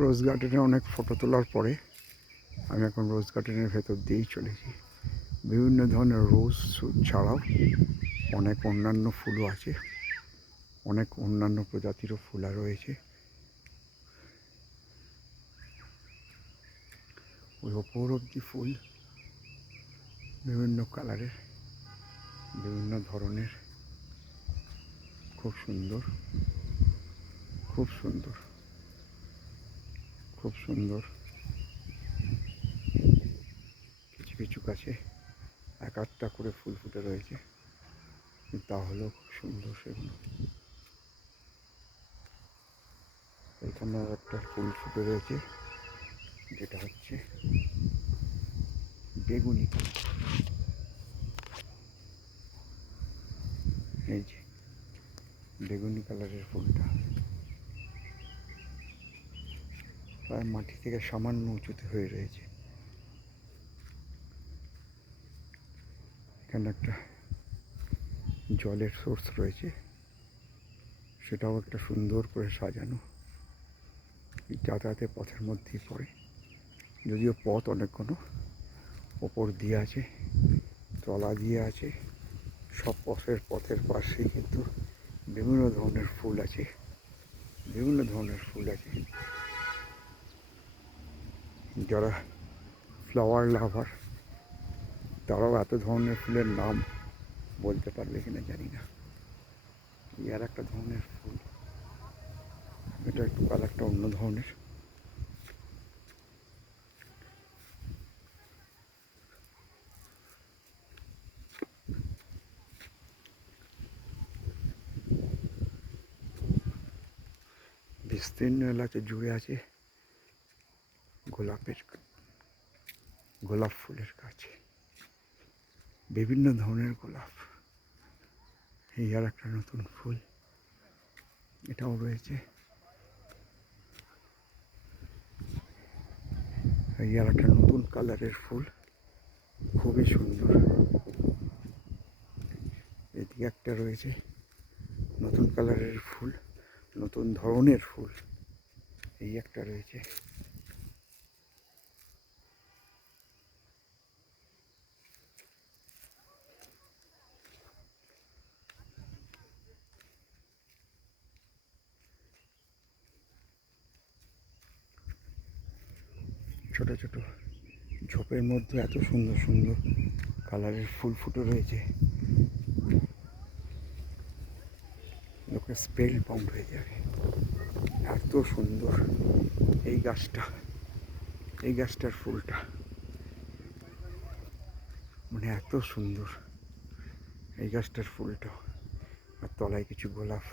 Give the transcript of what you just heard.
রোজ গার্ডেনে অনেক ফটো তোলার পরে আমি এখন রোজ গার্ডেনের ভেতর দিয়েই চলেছি। বিভিন্ন ধরনের রোজ ছাড়াও অনেক অন্যান্য ফুলও আছে, অনেক অন্যান্য প্রজাতিরও ফুল রয়েছে। ওই ওপর অব্দি ফুল বিভিন্ন কালারের, বিভিন্ন ধরনের, খুব সুন্দর, খুব সুন্দর, খুব সুন্দর। কিছু কিছু গাছে এক আধটা করে ফুল ফুটে রয়েছে, তাহলেও খুব সুন্দর সেগুলো। এখানে একটা ফুল ফুটে রয়েছে, যেটা হচ্ছে বেগুনি। এই যে বেগুনি কালারের ফুলটা প্রায় মাটি থেকে সামান্য উঁচুতে হয়ে রয়েছে। এখানে একটা জলের সোর্স রয়েছে, সেটাও একটা সুন্দর করে সাজানো, যাতায়াতের পথের মধ্যেই পড়ে। যদিও পথ অনেকগুলো ওপর দিয়ে আছে, তলা দিয়ে আছে, সব পথের পাশেই কিন্তু বিভিন্ন ধরনের ফুল আছে, বিভিন্ন ধরনের ফুল আছে। যারা ফ্লাওয়ার লাভার তারাও এত ধরনের ফুলের নাম বলতে পারবে কিনা জানি না। আর একটা ধরনের ফুল, এটা একটু কালারটা অন্য ধরনের। বিস্তীর্ণ এলাকা জুড়ে আছে গোলাপ ফুলের গাছ, বিভিন্ন ধরনের গোলাপ। এই আর একটা নতুন ফুল, এটাও রয়েছে। এই আর একটা নতুন কালারের ফুল, খুবই সুন্দর। এদিকে একটা রয়েছে নতুন কালারের ফুল, নতুন ধরনের ফুল। এই একটা রয়েছে। ছোট ছোট ঝোপের মধ্যে এত সুন্দর সুন্দর কালারের ফুল ফুটে রয়েছে, লোকের স্পেল বাউন্ড হয়ে যাবে, এত সুন্দর। এই গাছটার ফুলটা মানে এত সুন্দর। এই গাছটার ফুলটা আর তলায় কিছু গোলাপ।